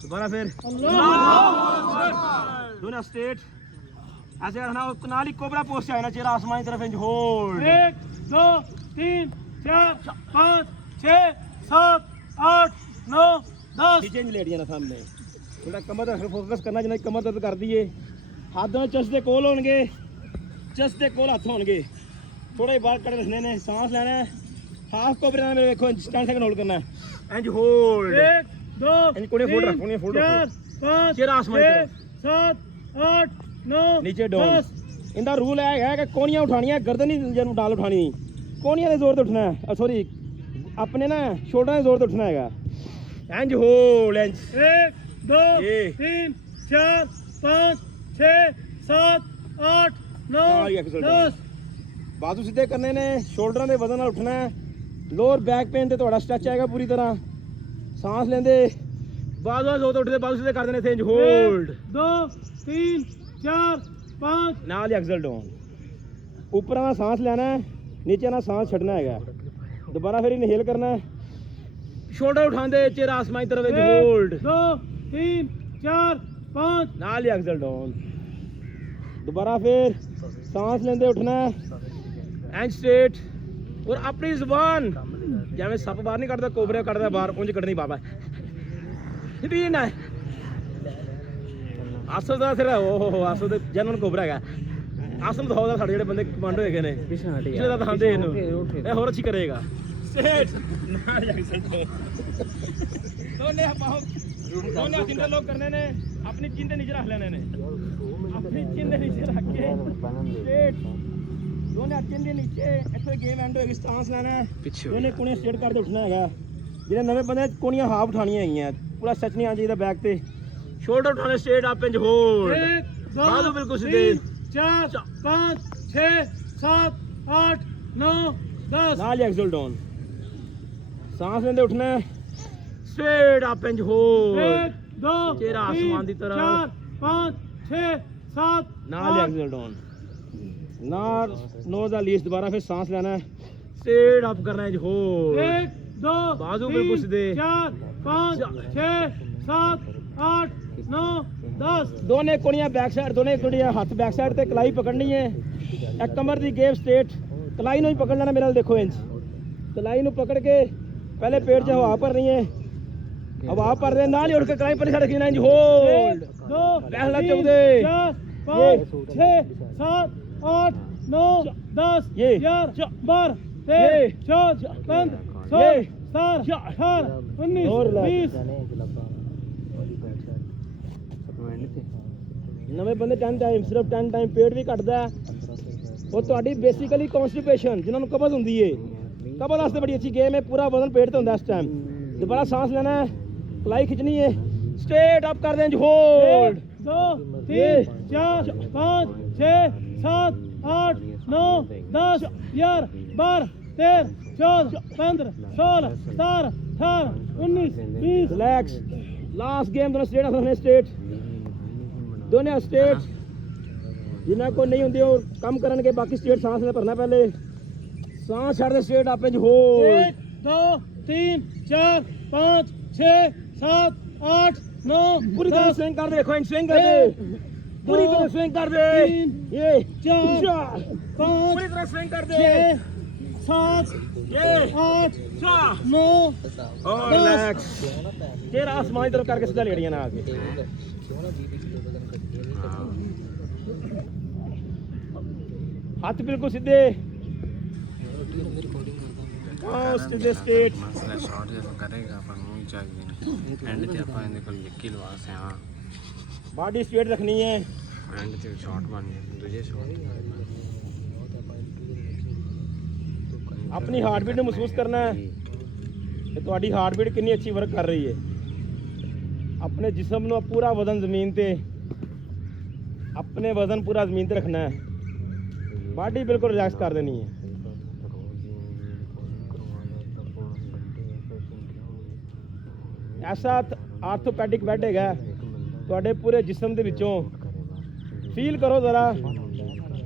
दोबारा फिर दोनों स्टेट ऐसे रखना। नाली कोबरा पोस्ट है ना, चेहरा आसमान की तरफ इंज होल्ड। 1 2 3 4 5 6 7 8 9 10 नीचे इंज लेट जाना सामने। थोड़ा कमर तक फोकस करना, जिन्हें कमर दर्द कर दी है। हाथ दोनों चस्ट के कोल होंगे, चस्ट के कोल हाथ होंगे। थोड़ा ही बाहर कड़े रखने ने, सांस लेना है। हाफ कोबरे में देखो 10 सेकंड होल्ड करना है। इंज होल्ड। 1 2 इंज कोने फोल्ड रखो, कोने फोल्ड रखो। 4 चेहरा 5 आसमान की 6 7 8 9 नीचे डाउन। 10 इंदा रूल है कि कोनियां उठानी है, गर्दन नहीं जरूर डाल उठानी। कोनियां दे जोर ते उठना है, सॉरी अपने ना शोल्डर दे जोर ते उठना हैगा। इंज होल्ड। इंज 1 2 ये। 3 4 5 6 7 8 9 10 बाजू सीधे करने ने, शोल्डर दे वजन नाल उठना है। लोअर बैक पेन ते ਤੁਹਾਡਾ स्ट्रेच आएगा पूरी तरह। सांस लेंदे बाजू जोर ते उठदे, बाजू सीधे कर देने थे। इंज होल्ड। 2 3 4 5 नाल एक्सल डाउन। ऊपर ना सांस लेना है, नीचे ना सांस छड़ना हैगा। दोबारा फिर इनहेल करना है, शोल्डर उठांदे, चेहरा आसमान की तरफ। इंज होल्ड। 2 3 4 5 नाल एक्सल डाउन। दोबारा फिर सांस लेंदे उठना है, एंड स्ट्रेट। और अपनी जुबान जिवें सप बाहर नहीं कटदा, कोबरे कटदा बाहर, उंज कटनी बाबा। भी ना आसो दा सिर ओहो आसो दे जनन कोबरा हैगा। आसम दिखाओ दा साडे जेडे बंदे कमांडो हैगे ने, पिछले दा दिखांदे इहनू, ਇਹ ਹੋਰ ਅੱਛੀ ਕਰੇਗਾ। स्ट्रेट दोने बाहों दोने हाथ इंटरलॉक करने ने, अपनी चिन दे नीचे रख लेने ने, अपनी चिन दे नीचे रख के स्ट्रेट दोने हाथ चिन दे नीचे। ਇੱਥੇ ਗੇਮ ਐਂਡ ਹੋਏਗੀ। ਸਟਾਂਸ ਲੈਣਾ ਹੈ, दोने ਕੋਣੇ ਸਟੇਟ ਕਰਦੇ ਉੱਠਣਾ ਹੈਗਾ। ਜਿਹੜੇ ਨਵੇਂ ਬੰਦੇ ਕੋਣੀਆਂ ਹਾਫ ਉਠਾਣੀਆਂ ਹੈਗੀਆਂ, ਪੂਰਾ ਸੱਚ ਨਹੀਂ ਆਣਾ ਚਾਹੀਦਾ ਬੈਕ ਤੇ। शोल्डर उठाने स्ट्रेट अप इंज होल्ड। 1 बाजू 2 बिल्कुल सीधे। 3 4 5 6 7 8 9 10 नाल एक्सल डाउन। सांस लेंदे उठना है, स्ट्रेट अप इंज होल्ड। 1 2 चेहरा आसमान की तरफ। 4 5 6 7 नाल एक्सल डाउन। नाल नोज दा लीस्ट। दोबारा फिर सांस लेना है, स्ट्रेट अप करना है इंज होल्ड। 1 2 बाजू बिल्कुल सीधे। 4 5 6 7 8 9 10 दोने कोणियां बैक साइड, दोने कोणियां हाथ बैक साइड ते कलाई पकड़नी है। एक कमर दी गेप स्ट्रेट, कलाई नु ही पकड़ लेना। मेरे देखो इंज कलाई नु पकड़ के पहले पेट से हवा भरनी है, हवा भर दे नाल ही उठ के कलाई पर छड़ के इंज होल्ड। 2 पहला चौदह 4 5 6 7 8 9 10 ये 11 12 13 14 15 16 17 18 19 20 ਨਵੇਂ ਬੰਦੇ 10 ਟਾਈਮ, ਸਿਰਫ 10 ਟਾਈਮ ਪੇਟ ਵੀ ਘਟਦਾ। ਉਹ ਤੁਹਾਡੀ ਬੇਸਿਕਲੀ ਕਨਸਟੀਪੇਸ਼ਨ ਜਿਨ੍ਹਾਂ ਨੂੰ ਕਬਜ਼ ਹੁੰਦੀ ਏ, ਕਬਜ਼ ਵਾਸਤੇ ਬੜੀ ਅੱਛੀ ਗੇਮ ਹੈ। ਪੂਰਾ ਵਜ਼ਨ ਪੇਟ ਤੇ ਹੁੰਦਾ ਇਸ ਟਾਈਮ। ਦੁਬਾਰਾ ਸਾਂਸ ਲੈਣਾ ਹੈ, ਕलाई खिंचनी है, स्ट्रेट अप कर दें, होल्ड। 2 3 4 5 6 7 8 9 10 11 12 13 14 15 16 17 18 19 20 रिलैक्स। लास्ट गेम दोनों स्ट्रेट अपने स्ट्रेट, दोनों स्ट्रेट। जिन्हें को नहीं होंगे और कम करने के बाकी स्ट्रेट सांस ने भरना। पहले सांस छड़ दे, स्ट्रेट आप 1 2 3 4 5 6 7 8 9 पूरी तरह स्विंग कर दे। देखो स्विंग कर दे, पूरी तरह स्विंग कर दे। ये 4 5 पूरी तरह स्विंग कर दे। 6 7 ये 8 9 और रिलैक्स। तेरा आसमान की तरफ करके सीधा लेड़िया ना आगे। हाथ बिल्कुल सीधे, सीधे स्ट्रेट। शॉट जैसा करेगा पर मुंह चाहिए एंड ते ਆਪਾਂ ਇਹਦੇ ਕੋਲ ਯਕੀ ਲਵਾ ਸੇ ਹਾਂ बॉडी स्ट्रेट रखनी है। एंड ते शॉट बन गया दूसरे शॉट अपनी हार्ट बीट महसूस करना है कि ਤੁਹਾਡੀ ਹਾਰਟ ਬੀਟ ਕਿੰਨੀ ਅੱਛੀ ਵਰਕ ਕਰ ਰਹੀ ਹੈ। ਆਪਣੇ ਜਿਸਮ ਨੂੰ ਪੂਰਾ ਵਜ਼ਨ ਜ਼ਮੀਨ ਤੇ, ਆਪਣੇ ਵਜ਼ਨ ਪੂਰਾ ਜ਼ਮੀਨ ਤੇ ਰੱਖਣਾ ਹੈ। ਬਾਡੀ ਬਿਲਕੁਲ ਰਿਲੈਕਸ ਕਰ ਦੇਣੀ ਹੈ। ਐਸਾ ਆਰਥੋਪੈਡਿਕ ਬੈੱਡ ਹੈਗਾ ਤੁਹਾਡੇ ਪੂਰੇ ਜਿਸਮ ਦੇ ਵਿੱਚੋਂ। ਫੀਲ ਕਰੋ ਜ਼ਰਾ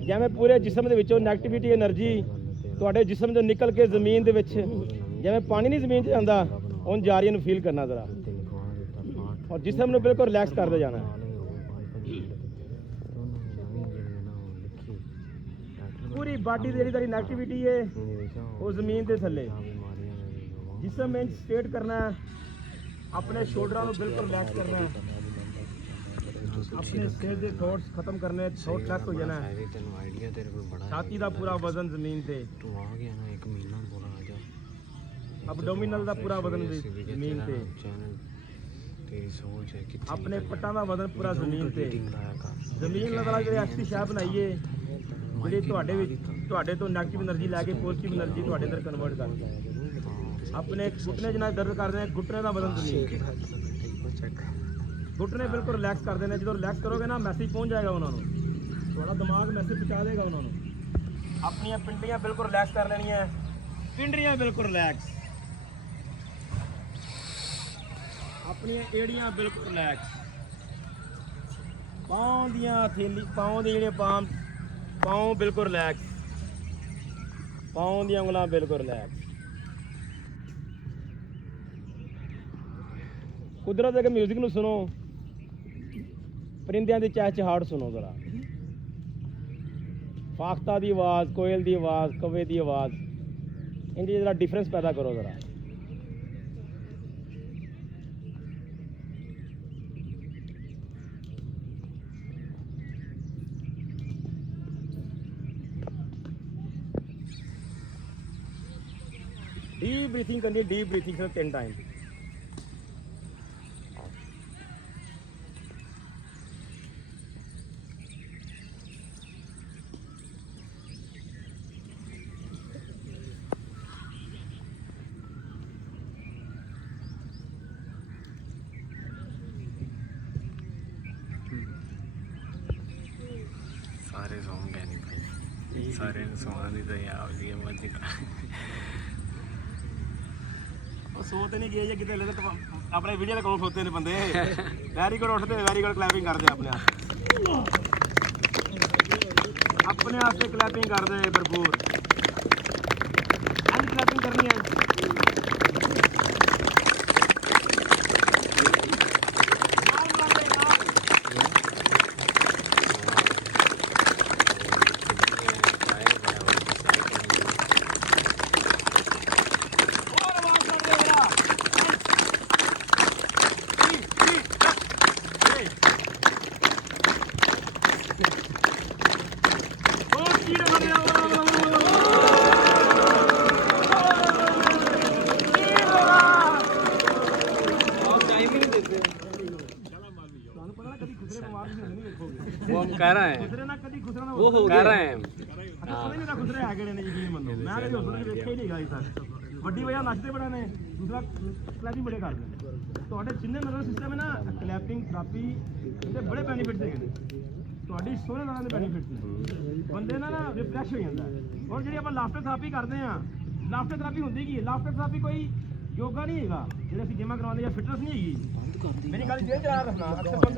ਜਿਵੇਂ ਪੂਰੇ ਜਿਸਮ ਦੇ ਵਿੱਚੋਂ ਨੈਗੇਟਿਵਿਟੀ એનર્ਜੀ ਤੁਹਾਡੇ ਜਿਸਮ ਤੋਂ ਨਿਕਲ ਕੇ ਜ਼ਮੀਨ ਦੇ ਵਿੱਚ, ਜਿਵੇਂ ਪਾਣੀ ਨਹੀਂ ਜ਼ਮੀਨ 'ਚ ਜਾਂਦਾ, उन जारियों ਨੂੰ ਫੀਲ ਕਰਨਾ ਜ਼ਰਾ ਔਰ ਜਿਸਮ ਨੂੰ ਬਿਲਕੁਲ ਰਿਲੈਕਸ ਕਰਦੇ ਜਾਣਾ ਪੂਰੀ ਬਾਡੀ ਦੀ ਜਿਹੜੀ ਨੈਗੇਟਿਵਿਟੀ ਹੈ ਉਹ ਜ਼ਮੀਨ ਦੇ ਥੱਲੇ ਜਿਸਮ ਵਿੱਚ ਸਟੇਟ ਕਰਨਾ ਹੈ ਆਪਣੇ ਸ਼ੋਲਡਰਾਂ ਨੂੰ ਬਿਲਕੁਲ ਰਿਲੈਕਸ ਕਰਨਾ ਹੈ ਆਪਣੇ ਸਿਰ ਦੇ ਥੋਟਸ ਖਤਮ ਕਰਨੇ ਥੋਟ ਲੈਸ ਹੋ ਜਾਣਾ ਹੈ ਤੈਨੂੰ ਆਈਡੀਆ ਤੇਰੇ ਕੋਲ ਬੜਾ ਛਾਤੀ ਦਾ ਪੂਰਾ ਵਜ਼ਨ ਜ਼ਮੀਨ ਤੇ ਤੂੰ ਆ ਗਿਆ ਨਾ 1 ਮਹੀਨਾ ਪੂਰਾ ਆ ਜਾ ਅਬਡੋਮੀਨਲ ਦਾ ਪੂਰਾ ਵਜ਼ਨ ਜ਼ਮੀਨ ਤੇ ਚੈਨਲ ਤੇਰੀ ਸੋਚ ਹੈ ਕਿੱਥੇ ਆਪਣੇ ਪੱਟਾਂ ਦਾ ਵਜ਼ਨ ਪੂਰਾ ਜ਼ਮੀਨ ਤੇ ਲਾਇਆ ਕਰ ਜ਼ਮੀਨ ਨਾਲ ਜਿਹੜੀ ਐਕਸੀ ਸ਼ਾਹ ਬਣਾਈਏ ਜਿਹੜੀ ਤੁਹਾਡੇ ਵਿੱਚ ਤੁਹਾਡੇ ਤੋਂ ਨੈਗੇਟਿਵ એનર્ਜੀ ਲੈ ਕੇ ਪੋਜ਼ਿਟਿਵ એનર્ਜੀ ਤੁਹਾਡੇ ਅੰਦਰ ਕਨਵਰਟ ਕਰਦੀ ਹੈ ਆਪਣੇ ਘੁਟਨੇ ਜਿੰਨਾ ਦਰਦ ਕਰਦੇ ਨੇ ਘੁਟਨੇ ਦਾ ਵਜ਼ਨ ਜ਼ਮੀਨ ਘੁਟਨੇ ਬਿਲਕੁਲ ਰਿਲੈਕਸ ਕਰਦੇ ਨੇ ਜਦੋਂ ਰਿਲੈਕਸ ਕਰੋਗੇ ਨਾ ਮੈਸੇਜ ਪਹੁੰਚ ਜਾਏਗਾ ਉਹਨਾਂ ਨੂੰ ਤੁਹਾਡਾ ਦਿਮਾਗ ਮੈਸੇਜ ਪਹੁੰਚਾ ਦੇਗਾ ਉਹਨਾਂ ਨੂੰ ਆਪਣੀਆਂ ਪਿੰਡੀਆਂ ਬਿਲਕੁਲ ਰਿਲੈਕਸ ਕਰ ਲੈਣੀਆਂ ਪਿੰਡਰੀਆਂ ਬਿਲਕੁਲ ਰਿਲੈਕਸ ਆਪਣੀਆਂ ਏੜੀਆਂ ਬਿਲਕੁਲ ਰਿਲੈਕਸ ਪਾਉਂ ਦੀਆਂ ਥੇਲੀ ਪਾਉਂ ਦੇ ਜਿਹੜੇ ਪਾਉਂ ਬਿਲਕੁਲ ਰਿਲੈਕਸ ਪਾਉਂ ਦੀਆਂ ਉਂਗਲਾਂ ਬਿਲਕੁਲ ਰਿਲੈਕਸ ਕੁਦਰਤ ਦੇ ਮਿਊਜ਼ਿਕ ਨੂੰ ਸੁਣੋ ਪਰਿੰਦਿਆਂ ਦੀ ਚਹਿਚਹਾਟ ਸੁਣੋ ਜ਼ਰਾ ਫਾਖਤਾ ਦੀ ਆਵਾਜ਼ ਕੋਇਲ ਦੀ ਆਵਾਜ਼ ਕਵੇ ਦੀ ਆਵਾਜ਼ ਇਹਦੀ ਜਰਾ ਡਿਫਰੈਂਸ ਪੈਦਾ ਕਰੋ ਜ਼ਰਾ डीप ब्रीथिंग करनी है डीप ब्रीथिंग सिर्फ 10 टाइम ਸਾਰੇ ਸੌਂ ਗਏ ਨਹੀਂ ਭਾਈ ਸਾਰੇ ਨੂੰ ਸੌਣ ਦੀ ਤਾਂ ਆਪ ਜੀ ਮਤ सो तो नहीं गए कितने ले अपने वीडियो कौन सोते हैं बंदे वेरी गुड उठते वेरी गुड क्लैपिंग करते अपने अपने वास्ते क्लैपिंग करते भरपूर क्लैपिंग करनी है वो हम कर रहे हैं ਖੁਸਰੇ ਨਾ ਕਦੀ ਖੁਸਰਾ ਨਾ वो कर रहे हैं ਅੱਛਾ ਪਤਾ ਨਹੀਂ ਤਾਂ ਖੁਸਰੇ ਆ ਗਏ ਨੇ ਯਕੀਨ ਮੰਨੋ ਮੈਂ ਕਦੀ ਖੁਸਰੇ ਵੇਖਿਆ ਹੀ ਨਹੀਂ ਗਾਈ ਸਰ ਵੱਡੀ ਵਜ੍ਹਾ ਨੱਚਦੇ ਬੜਾ ਨੇ ਦੂਸਰਾ ਕਲੈਪਿੰਗ ਬੜੇ ਕਰਦੇ ਨੇ ਤੁਹਾਡੇ ਜਿੰਨੇ ਨਰਵਸ ਸਿਸਟਮ ਹੈ ਨਾ ਕਲੈਪਿੰਗ ਥੈਰੇਪੀ ਇਹਦੇ ਬੜੇ ਬੈਨੀਫਿਟਸ ਹੈਗੇ ਨੇ ਤੁਹਾਡੀ ਸੋਹਣੇ ਤਰ੍ਹਾਂ ਦੇ ਬੈਨੀਫਿਟਸ ਨੇ ਬੰਦੇ ਨਾਲ ਨਾ ਰਿਫਰੈਸ਼ ਹੋ ਜਾਂਦਾ ਔਰ ਜਿਹੜੀ ਆਪਾਂ ਲਾਫਟਰ ਥੈਰੇਪੀ ਕਰਦੇ ਆ ਲਾਫਟਰ ਥੈਰੇਪੀ ਹੁੰਦੀ ਕੀ ਹੈ ਲਾਫਟਰ ਥੈਰੇਪੀ ਕੋਈ ਯੋਗਾ ਨਹੀਂ ਹੈਗਾ ਜਿਹੜੇ ਅਸੀਂ ਜਿਮਾਂ ਕਰਵਾਉਂਦੇ ਜਾਂ ਫਿਟਨੈਸ ਨਹੀਂ ਹੈਗੀ ਮੇਰੀ ਗੱਲ ਜੇ ਧਿਆਨ ਰੱਖਣਾ ਅਕਸਰ